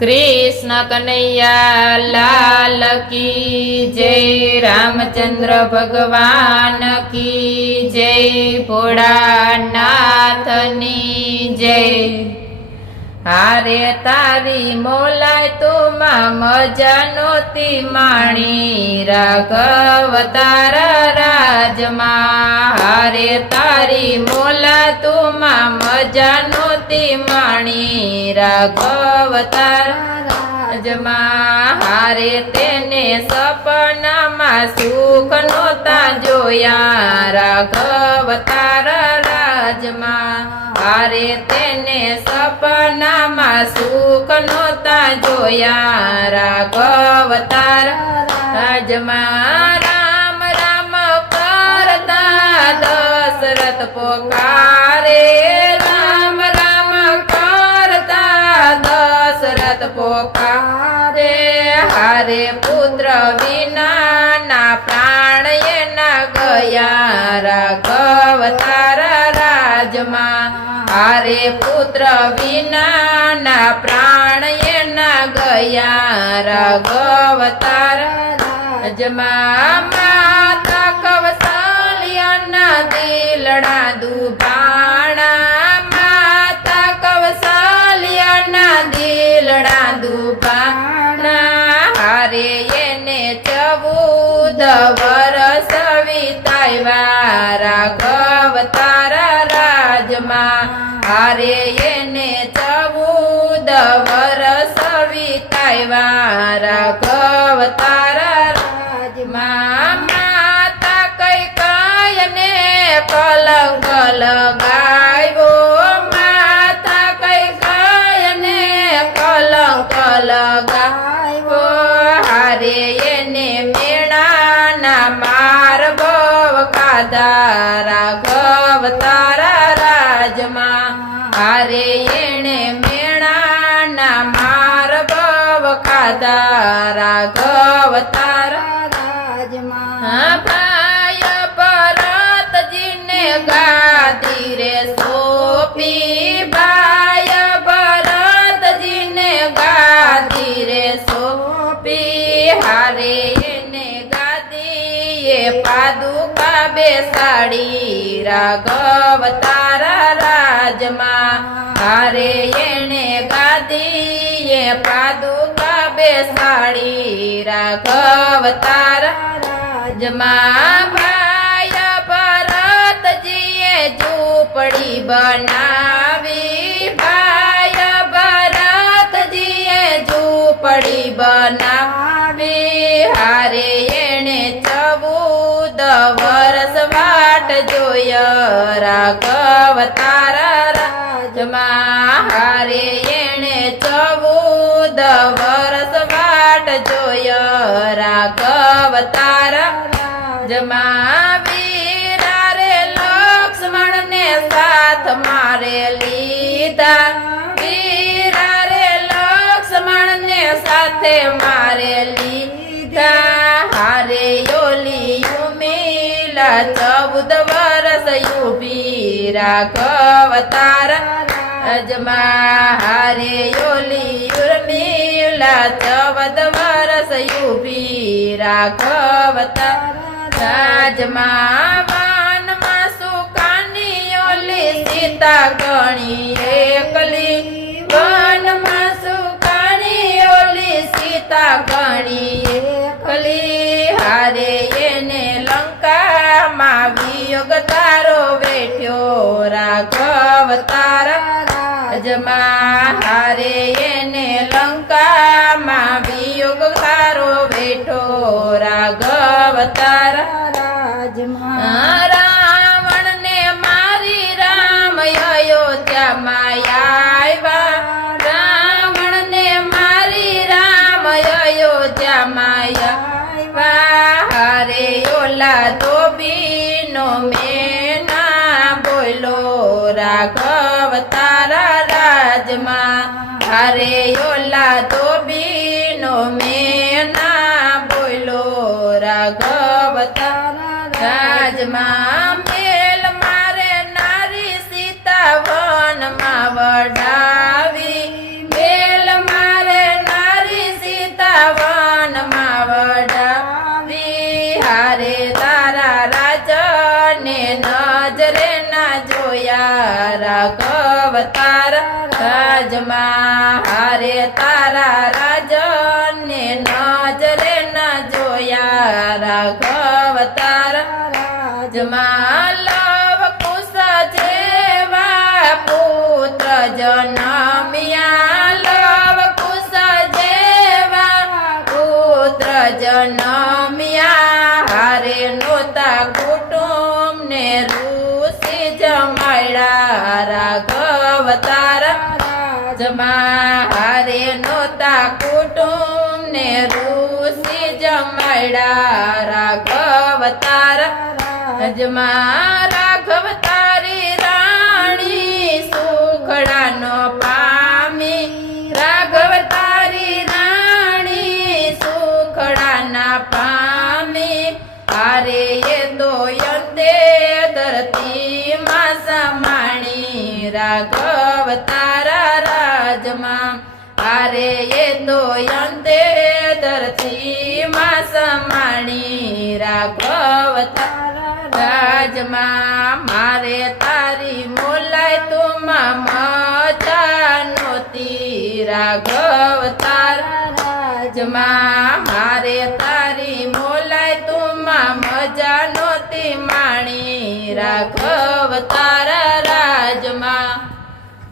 कृष्ण कन्हैया लाल की जय। रामचंद्र भगवान की जय। भोळानाथनी जय। हारे तारी मोलाय तो मजा नोती माणी राघव तारा राजमा। हारे तारी मोला तो मजा नोती माणी राघव तारा राजमा। हारे तेने सपना में सुख नोता जोया राघव तारा राजमा। हारे तेने सपना में सुख नोता जोया राघव तारा राजमा। राम राम करता दशरथ पोकारे। राम राम करता दशरथ पोकारे। हारे पुत्र विना ना प्राण ये न गया राघव तारा राजमा। हारे पुत्र विना ना प्राण ये न गया राघव तारा राजमा। माता कौशल्या ना दिलड़ा दुबाणा। माता कौशल्या ना दिलड़ा दुबाणा। हारे येने 14 वर्ष विताव्या राघव तारा राजमा। हारे येने 14 वर्ष विताव्या राघव तारा राजमा। माता कैकेयीने कलंक लगाव्यो। माता कैकेयीने कलंक लगाव्यो। हारे येने मेणाना मार्ग खाधा राघव तारा राजमा। हारे येने मेणाना मार्ग खाधा राघव तारा राजमा। भाई भरत जी ने गादी रे सोपी। भाई भरत जी ने गादी रे सोपी। हारे येने गादी ये पादुका बेसाड़ी राघव तारा राजमा। हारे येने गादी ये पादुका बेसाड़ी राघव तारा राजमा। भाई भरत जी ये झूपड़ी बनावी। भाई भरत जी ये झूपड़ी बनावी। हारे येने 14 वर्ष वाट जोय राघव तारा राजमा। हारे येने 14 वर्ष वाट जोय राघव तारा राजमा। वीरा रे लक्ष्मण ने साथ मारे लीधा। वीरा रे लक्ष्मण ने साथे मारे लीधा। हारे योली युमिला 14 वर्ष युवी राघव तारा राजमा। हारे योली युर्मिला 14 वर्ष युवी राघव तारा राजमा। वन में सुकानी योली सीता गणी एकली। वन में सुकानी योली सीता गणी एकली। हारे येने लंका मा वियोग तारो बैठ्यो राघव तारा राजमा। हारे येने लंका मा वियोग तारो बैठो राघव तारा राजमा। रावण ने मारी राम अयोध्या मायावा। रावण ने मारी राम अयोध्या मायावा। हारे योला तो बीनो में ना बोलो राघव तारा राजमा। हारे योला तो बीनो में ना बोलो राघव तारा राजमा। मेल मारे नारी सीता वन मा वडावी। मेल मारे રાજમાં હારે તારા રાજને નજરે ન જોયા રાઘવ તારા રાજમાં લવ કુશ જેવા પુત્ર જન્મ્યા લવ કુશ જેવા પુત્ર જન્મ્યા હારે નોતા કુટુંબ ને ઋષિ જમાડ્યા રાઘવ તારા રાજમાં હારે નોતા કુટુંબ ને ઋષિ જમાડ્યા રાઘવ તારા રાજમાં રાઘવ તારી રાણી સુખડાનો પામી રાઘવ તારી રાણી સુખડાના પામી હારે એ દોયંતે ધરતીમાં સમાણી રાઘવ તારા રાજમાં હારે એ દોયંતે ધરતીમાં સમાણી રાઘવ તારા રાજમાં મારે તારી મોલાય તુમાં મજા નોતી રાઘવ તારા રાજમાં મારે તારી મોલાય તુમાં મજા નોતી માણી રાઘવ તારા